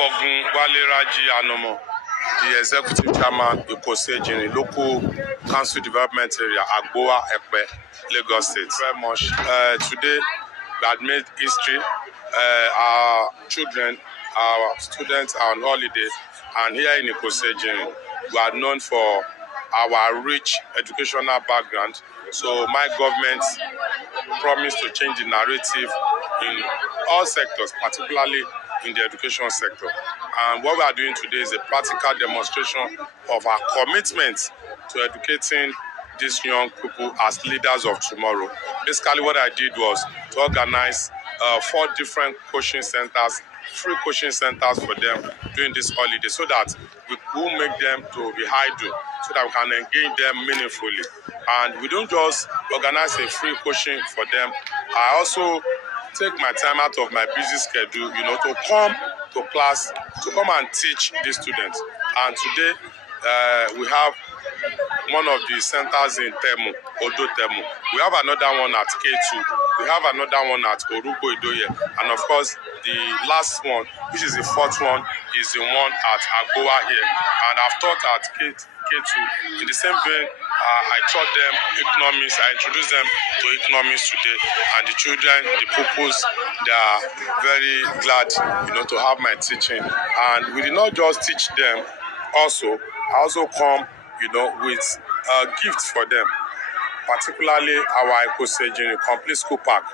Wale, Raji, Anomo, the Executive Chairman, Ikosi-Ejirin, Local Council Development Area, Agboa, Epe, Lagos State. Very much. Today, we had made history. Our children, our students are on holiday, and here in Ikosi-Ejirin, we are known for our rich educational background. So my government promised to change the narrative in all sectors, particularly in the education sector. And what we are doing today is a practical demonstration of our commitment to educating these young people as leaders of tomorrow. Basically, what I did was to organize 4 different coaching centers, free coaching centers for them during this holiday, so that we will make them to be idle, so that we can engage them meaningfully. And we don't just organize a free coaching for them. I also take my time out of my busy schedule, to come to class, to come and teach these students. And today, we have one of the centers in Temu, Odo Temu. We have another one at K2. We have another one at Oruko Idoye. And of course, the last one, which is the 4th one, is the one at Agboa here. And I've taught at K2. In the same vein, I taught them economics. I introduced them to economics today. And the children, the pupils, they are very glad, to have my teaching. And we did not just teach them. I also come, with gifts for them, particularly our Ikosi-Ejirin Complete School Park.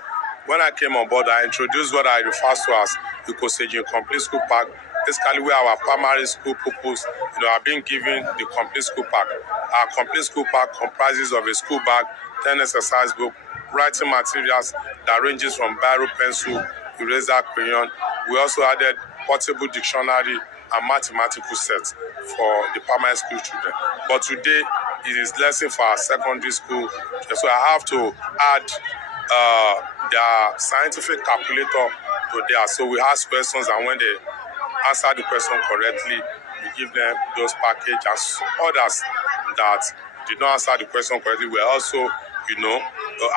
When I came on board, I introduced what I refer to as Ikosi-Ejirin Complete School Park, basically where our primary school pupils, are being given the Complete School Park. Our Complete School Park comprises of a school bag, 10 exercise book, writing materials that ranges from biro, pencil, eraser, crayon. We also added portable dictionary and mathematical sets for the primary school children. But today, it is lesson for our secondary school. So I have to add their scientific calculator to there. So we ask questions, and when they answer the question correctly, we give them those packages. As others that did not answer the question correctly, we also,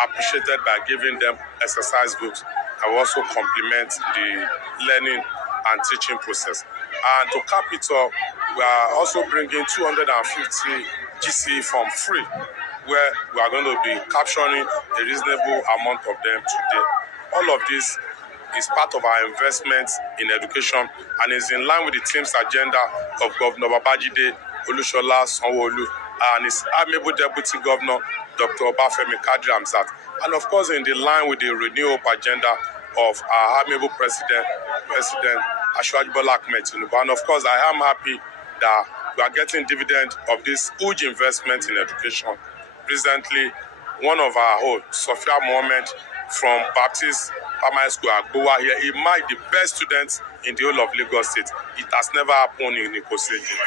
appreciated by giving them exercise books. I will also complement the learning and teaching process. And to cap it off, we are also bringing 250 GCE from free, where we are going to be capturing a reasonable amount of them today. All of this is part of our investment in education and is in line with the team's agenda of Governor Babajide Olusola Sanwo-Olu and his amiable Deputy Governor, Dr. Obafemi Kadri Hamzat. And of course, in the line with the Renew Hope agenda of our amiable President Asiwaju Bola Ahmed Tinubu. And of course, I am happy that we are getting dividend of this huge investment in education. Recently, one of our own, Sophia Mohammed from Baptist Primary School at Agboa here, he marked the best students in the whole of Lagos State. It has never happened in Ikosi-Ejirin.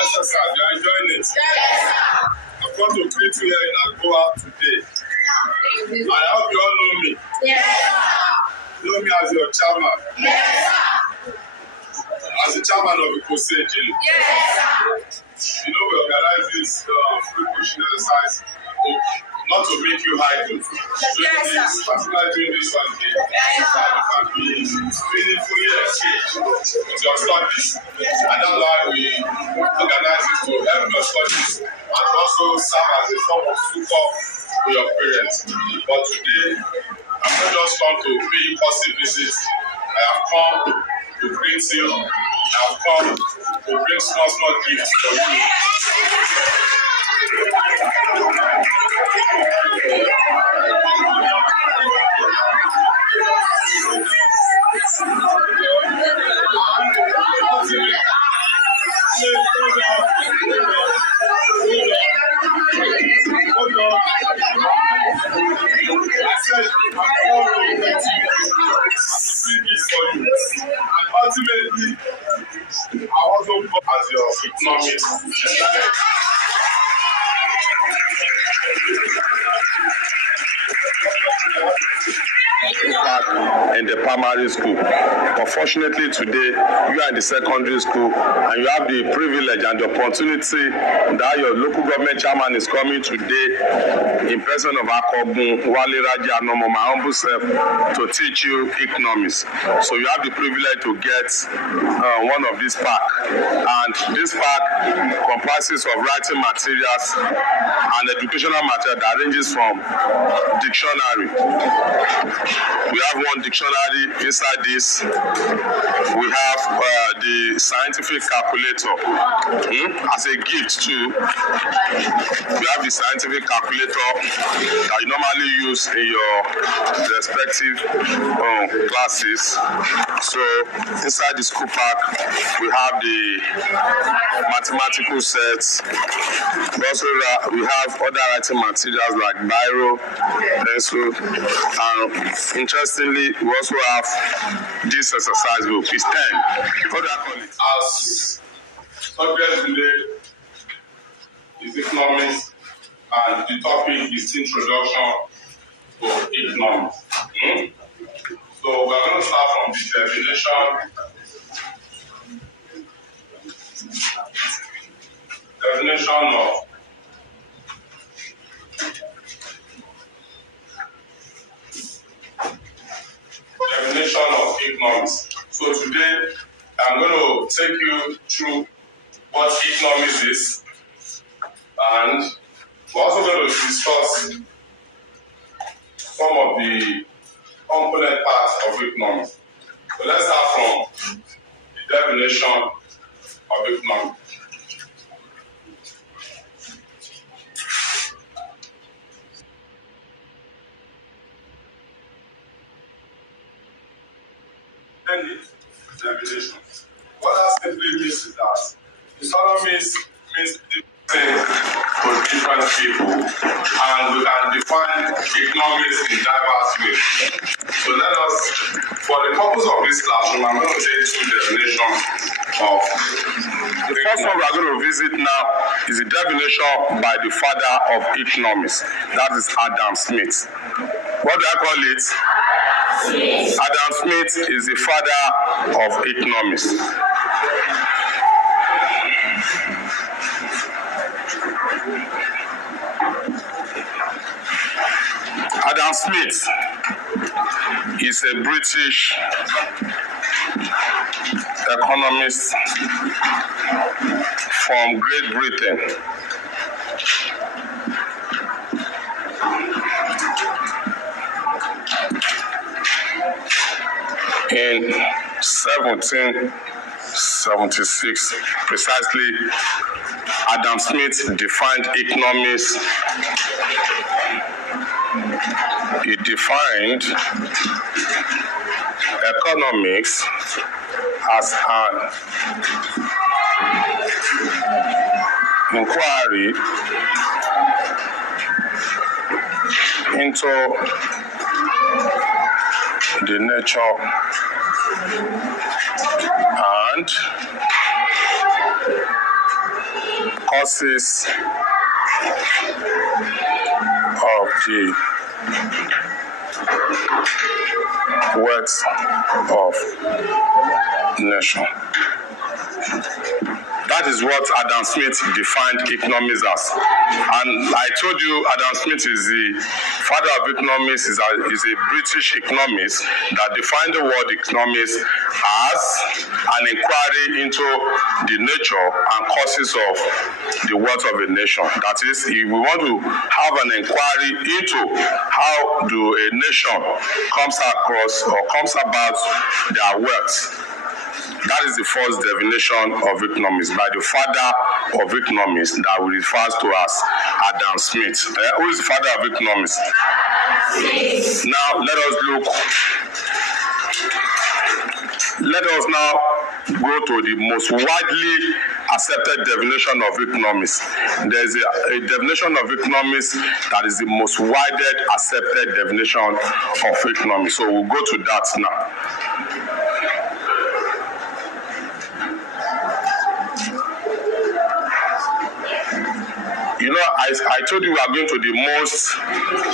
Exercise, you are enjoying it? Yes, sir. I've come to greet you here in Agboa today. I hope you all know me. Yes, sir. You know me as your chairman. Yes, sir. As the chairman of Ikosi-Ejirin. Yes, sir. We organize this free coaching exercise not to make you idle. Particularly during this holiday, you can be meaningfully engaged with your studies. And that's why we organize this to help your studies and also serve as a form of support for your parents. But today, I'm not just come to pay you positive visits. I have come to greet you. I have come to bring small gifts for you. Ultimately, I also come as your economist. primary school. But fortunately today, you are in the secondary school and you have the privilege and the opportunity that your local government chairman is coming today in person of Akobun, Wale, Raji, Anomo, my humble self, to teach you economics. So you have the privilege to get one of these packs. And this pack comprises of writing materials and educational material that ranges from dictionary. We have one dictionary inside this. We have the scientific calculator as a gift too. We have the scientific calculator that you normally use in your respective classes. So inside the school pack, we have the mathematical sets. Also, we have other writing materials like biro, pencil, and interestingly, we also have this exercise book. It's 10. What do I call it? As subject today is economics, and the topic is introduction to economics. So we're going to start from the definition. Definition of economics. So today I'm going to take you through what economics is, and we're also going to discuss some of the component parts of economics. So let's start from the definition of economics. Definition. What that simply means is that economics means different things to different people, and we can define economics in diverse ways. So let us, for the purpose of this classroom, I'm going to take two definitions of the first one we are going to visit now is the definition by the father of economics. That is Adam Smith. What do I call it? Adam Smith is the father of economics. Adam Smith is a British economist from Great Britain. In 1776, precisely, Adam Smith defined economics. He defined economics as an inquiry into the nature and causes of the wealth of nation. That is what Adam Smith defined economics as. And I told you Adam Smith is the father of economics, is a British economist that defined the word economics as an inquiry into the nature and causes of the wealth of a nation. That is, if we want to have an inquiry into how do a nation comes across or comes about their wealth. That is the first definition of economics by the father of economics that we refer to as Adam Smith. Who is the father of economics? Now let us now go to the most widely accepted definition of economics. There is a definition of economics that is the most widely accepted definition of economics. So we'll go to that now. You know, I told you we are going to the most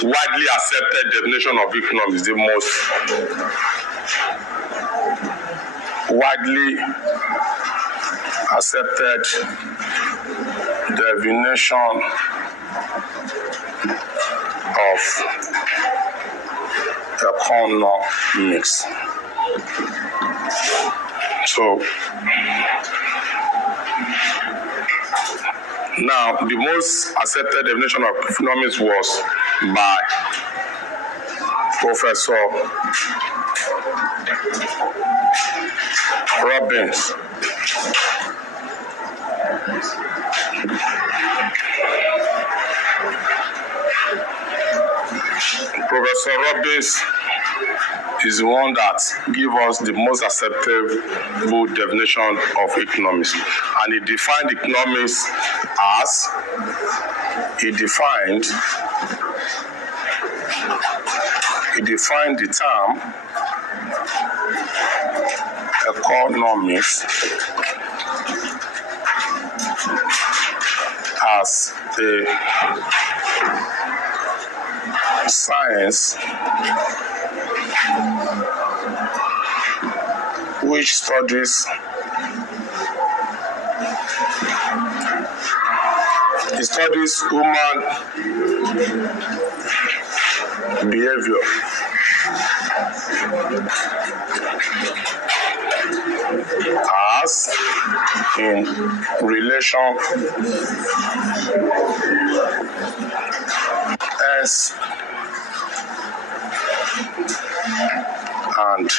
widely accepted definition of economics, the most widely accepted definition of economics. So now the most accepted definition of economics was by Professor Robbins. Professor Robbins is the one that gives us the most acceptable definition of economics. And he defined economics as, he defined the term economics as a science which studies human behavior as in relation and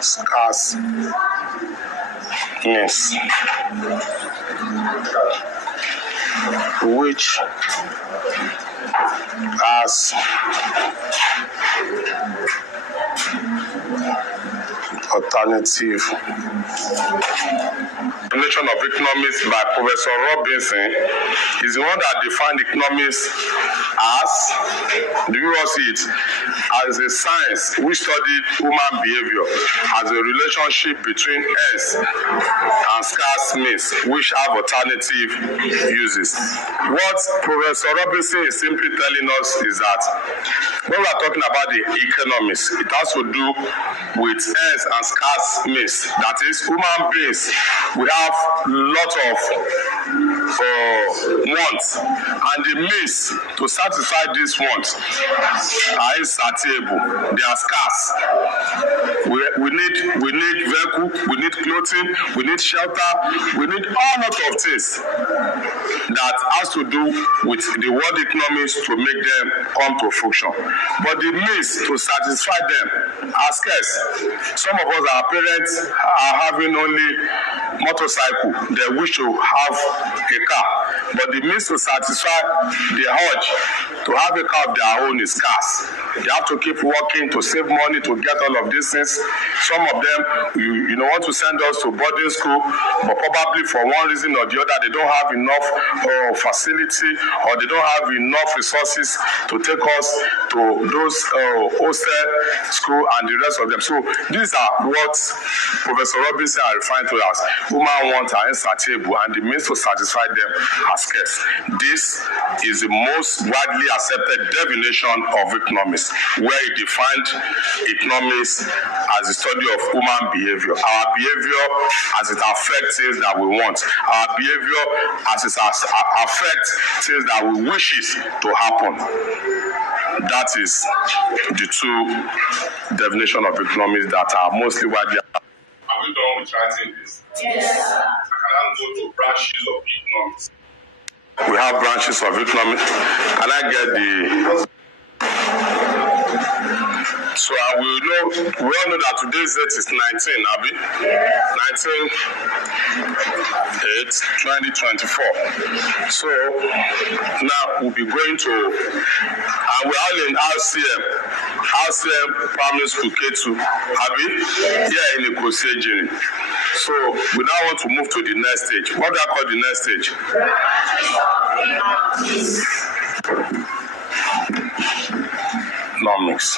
scarceness, which has alternative definition of economics by Professor Robinson is the one that defined economics as, do you all see it, as a science which studied human behavior as a relationship between ends and scarce means which have alternative uses. What Professor Robinson is simply telling us is that when we are talking about the economics, it has to do with ends and scarce means. That is, human beings, we have a lot of wants, and the means to satisfy these wants are insatiable. They are scarce. We need vehicle, we need clothing, we need shelter, we need all lot of things that has to do with the world economies to make them come to function. But the means to satisfy them are scarce. Some of us, our parents, are having only motorcycle. They wish to have a car, but the means to satisfy the urge to have a car of their own is scarce. They have to keep working to save money to get all of these things. Some of them, you know, want to send us to boarding school, but probably for one reason or the other, they don't have enough facility, or they don't have enough resources to take us to those hostel school and the rest of them. So these are what Professor Robinson are referring to as human wants are insatiable, and the means to satisfy them are scarce. This is the most widely accepted definition of economics, where he defined economics as the study of human behavior. Our behavior as it affects things that we want. Our behavior as it affects things that we wish to happen. That is the two definitions of economics that are mostly widely. Are we done with writing this? Yes. I can go to branches of economics. We have branches of economics. Can I get the... So we all know that today's date is 19, Abi? 19/8/2024. So now we'll be going to, and we're all in RCM Primary School K2, Abi? Here in Ikosi-Ejirin. So we now want to move to the next stage. What do I call the next stage? Economics.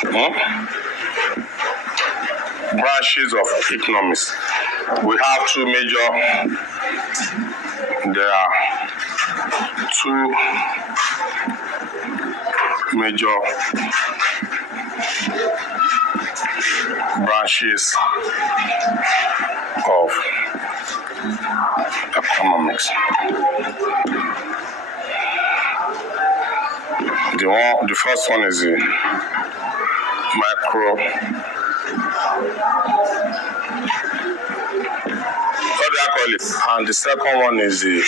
Branches of economics. We have two major. There are two major branches of economics. The first one is the micro. What do I call it? And the second one is the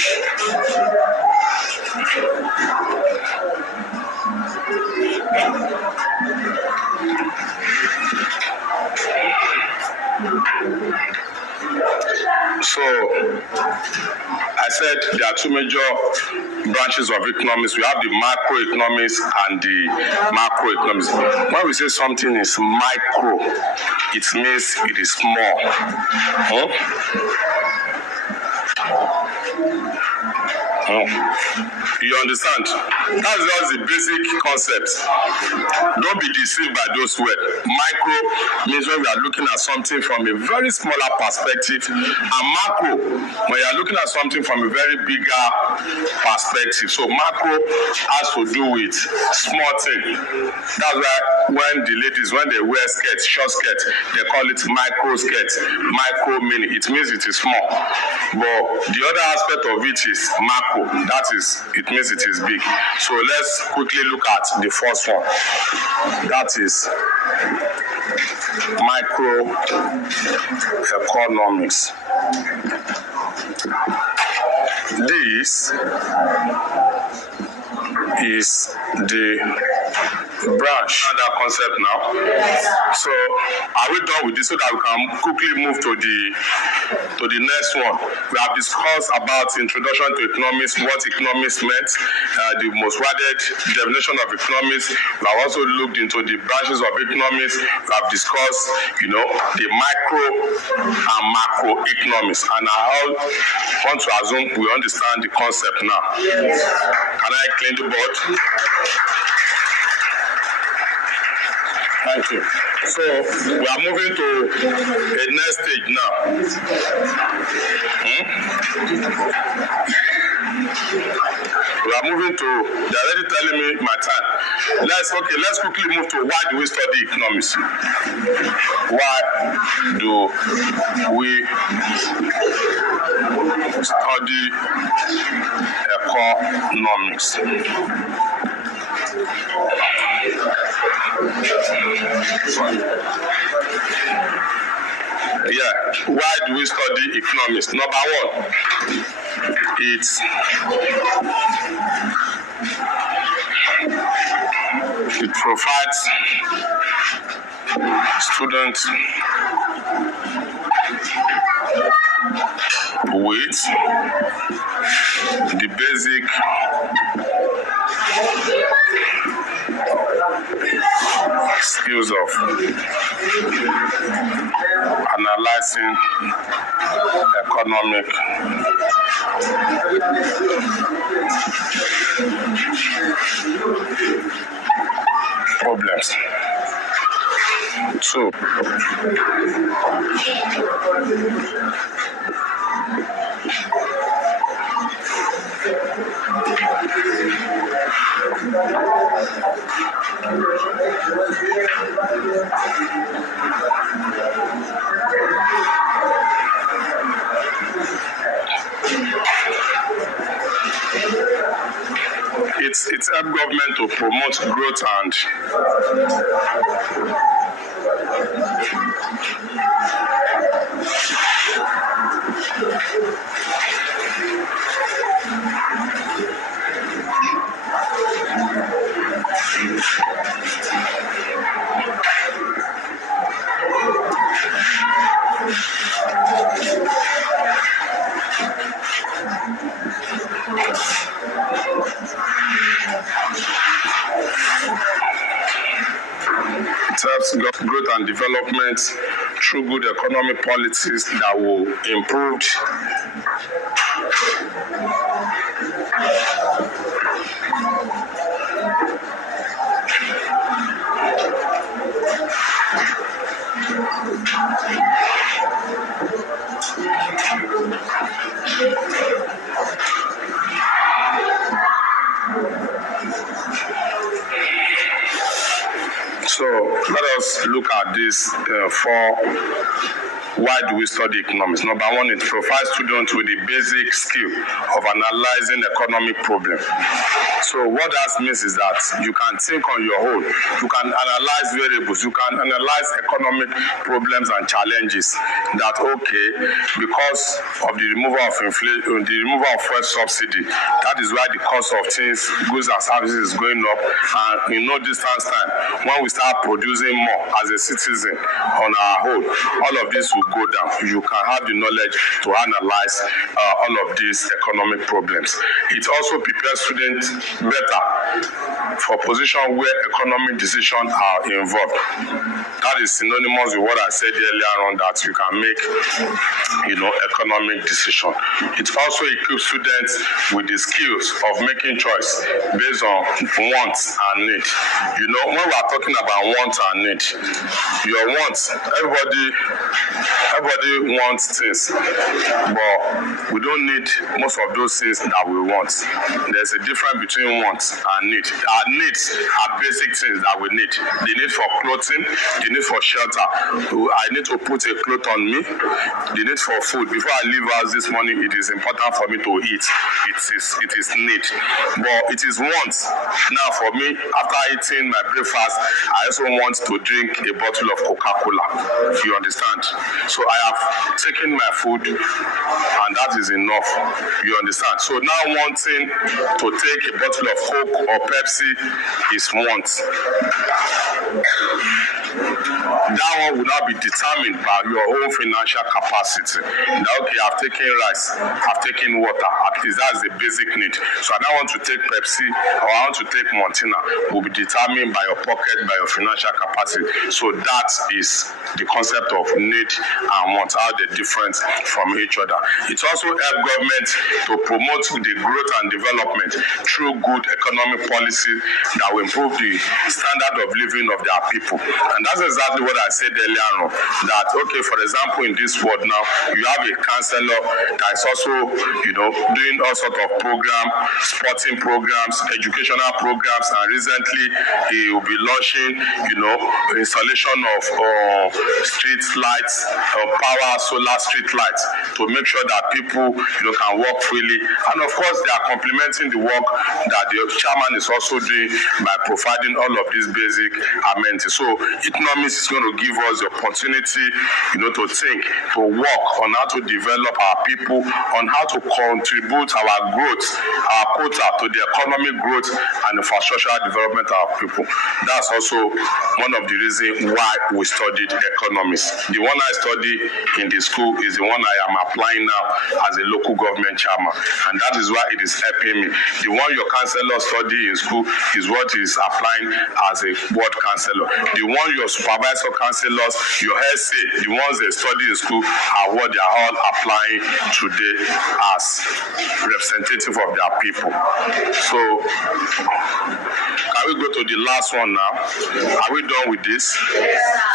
so I said there are two major branches of economics. We have the macroeconomics and the macroeconomics. When we say something is micro, it means it is small. You understand? That's just the basic concept. Don't be deceived by those words. Micro means when we are looking at something from a very smaller perspective, and macro when you are looking at something from a very bigger perspective. So macro has to do with small thing. That's why when the ladies, when they wear skirts, short skirts, they call it micro skirt, micro mini. It means it is small. But the other aspect of it is macro. That is, it means it is big. So let's quickly look at the first one. That is microeconomics. This is the branch. That concept now. So are we done with this so that we can quickly move to the next one? We have discussed about introduction to economics, what economics meant, the most wided definition of economics. We have also looked into the branches of economics. We have discussed, the micro and macroeconomics. And I want to assume we understand the concept now. Yes. Can I clean the board? Thank you. So we are moving to a next stage now. We are moving to, they're already telling me my time. Let's quickly move to why do we study economics? Why do we study economics? Yeah, why do we study economics? Number one, it provides students with the basic skills of analyzing economic problems. Two, it's help government to promote growth and it helps growth and development through good economic policies that will improve So let us look at this why do we study economics? Number one, it provides students with the basic skill of analyzing economic problems. So what that means is that you can think on your own. You can analyze variables. You can analyze economic problems and challenges. That okay, because of the removal of inflation, the removal of fuel subsidy, that is why the cost of things, goods and services is going up. And in no distance time, when we start producing more as a citizen on our own, all of this will go down. You can have the knowledge to analyze all of these economic problems. It also prepares students better for positions where economic decisions are involved. That is synonymous with what I said earlier on, that you can make, economic decisions. It also equips students with the skills of making choice based on wants and need. When we are talking about wants and need, your wants, everybody wants things, but we don't need most of those things that we want. There's a difference between wants and need. Our needs are basic things that we need. The need for clothing, the need for shelter. I need to put a cloth on me. The need for food. Before I leave house this morning, it is important for me to eat. It is need. But it is wants. Now for me, after eating my breakfast, I also want to drink a bottle of Coca-Cola. You understand? So I have taken my food, and that is enough. You understand? So now wanting to take a bottle of Coke or Pepsi is want. That one will not be determined by your own financial capacity. Now, okay, I've taken rice, I've taken water. At least that's the basic need. So I don't want to take Pepsi or I want to take Montina. Will be determined by your pocket, by your financial capacity. So that is the concept of need and want, how they're different from each other. It also helps government to promote the growth and development through good economic policy that will improve the standard of living of their people. And that's exactly what I said earlier on, that okay, for example, in this world now, you have a counselor that is also, doing all sorts of programs, sporting programs, educational programs, and recently he will be launching, installation of street lights, power solar street lights, to make sure that people, can walk freely. And of course, they are complementing the work that the chairman is also doing by providing all of these basic amenities. So economics is going to give us the opportunity, to think, to work on how to develop our people, on how to contribute our growth, our quota to the economic growth and infrastructural development of our people. That's also one of the reasons why we studied economics. The one I study in the school is the one I am applying now as a local government chairman, and that is why it is helping me. The one your counselor study in school is what is applying as a ward counselor. The one your supervisor counselors, your SA, the ones they study in school are what they are all applying today as representative of their people. So can we go to the last one now? Are we done with this?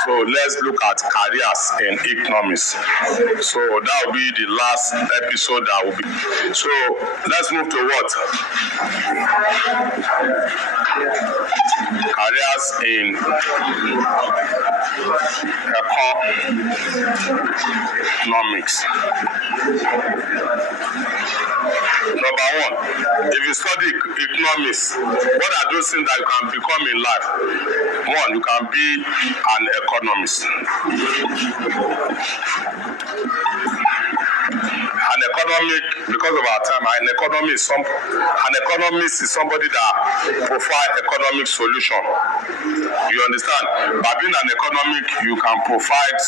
So let's look at careers in economics. So that will be the last episode that will be. So let's move to what? Careers in economics. Number one, if you study economics, what are those things that you can become in life? One, you can be an economist. An economic, because of our time, an economist is somebody that provides economic solution. You understand? By being an economic, you can provide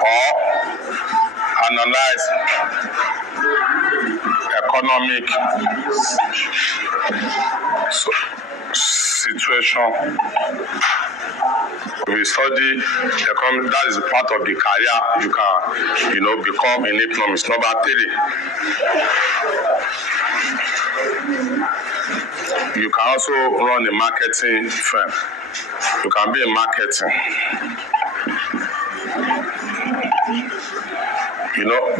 or analyze economic situation. We study economics, that is part of the career you can, become in economics. Number 3, you can also run a marketing firm. You can be in marketing.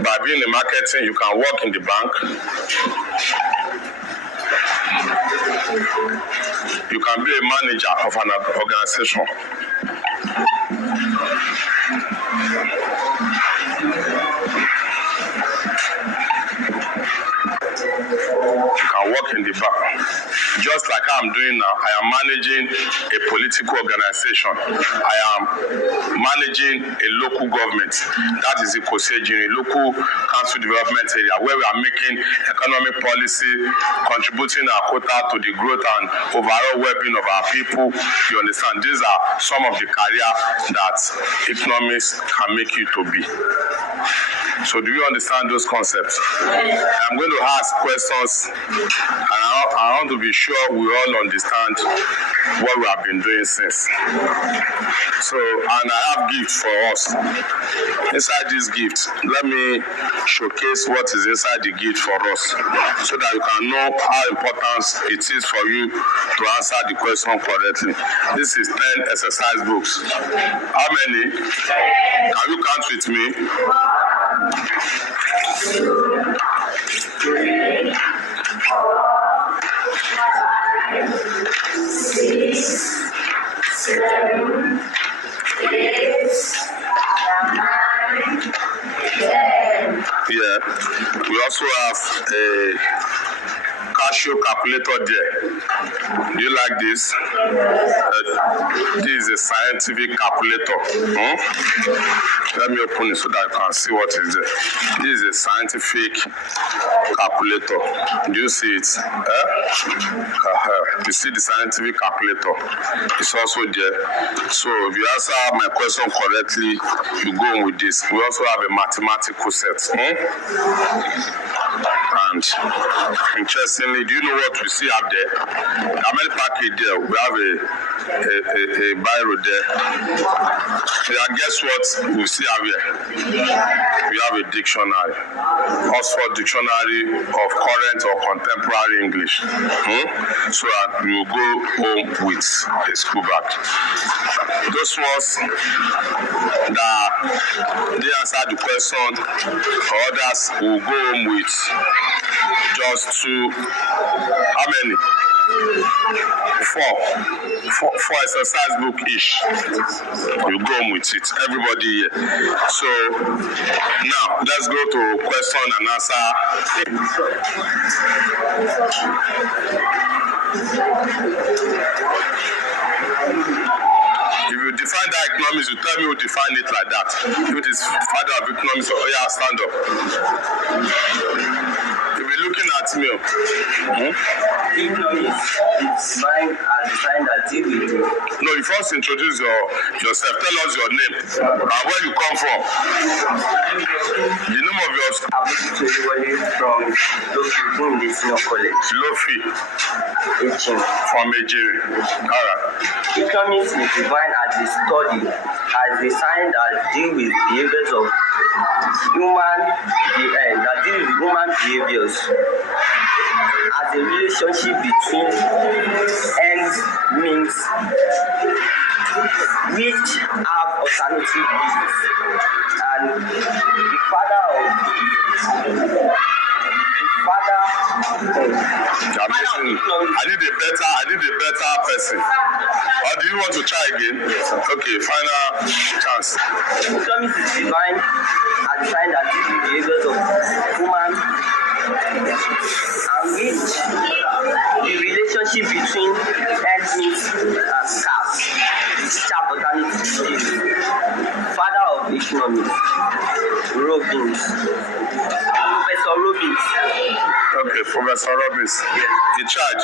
By being in marketing, you can work in the bank. you can be a manager of an organization. You can work in the back. Just like I'm doing now, I am managing a political organization. I am managing a local government. That is Ikosi-Ejirin, local council development area, where we are making economic policy, contributing our quota to the growth and overall well-being of our people. You understand? These are some of the career that economists can make you to be. So do you understand those concepts? I'm going to ask questions, and I want to be sure we all understand what we have been doing since. So, and I have gifts for us. Inside this gift, let me showcase what is inside the gift for us, so that you can know how important it is for you to answer the question correctly. This is 10 exercise books. How many? Can you count with me? 3, 6, 7, 8, 9, 10. Yeah, we also have a Casio calculator there. Do you like this? This is a scientific calculator. Let me open it so that you can see what is there. This is a scientific calculator. Do you see it? You see the scientific calculator? It's also there. So if you answer my question correctly, you go on with this. We also have a mathematical set. And interestingly, do you know what we see up there? How many packages there? We have a biro there. And guess what we see up here? We have a dictionary. Oxford Dictionary of Current or Contemporary English. So that you go home with a school bag. Those ones that they answer the question, others will go home with just 2. How many? 4 exercise book each. You go home with it. Everybody here. So now let's go to question and answer. If you define that economics, you tell me you define it like that. If it is father of economics, oh yeah, stand up. You'll be looking at me. Economics is defined as defined that deal with you. No, you first introduce yourself. Tell us your name and where you come from. The name of your school. Wale from Lofi in the senior college. Lofi. Ejirin. From Ejirin. Alright. Economics is defined as the study as the science that deal with behaviors of human behaviors as a relationship between ends means which have alternative means, and the father I need a better person. Or do you want to try again? Yes, sir. Okay, final chance. Economics is defined as the science that deals with behaviors of human and which the relationship between ends and calves, which have alternative means. Father of economics, Professor Robbins. Okay, Professor Robbins. Yes. In charge.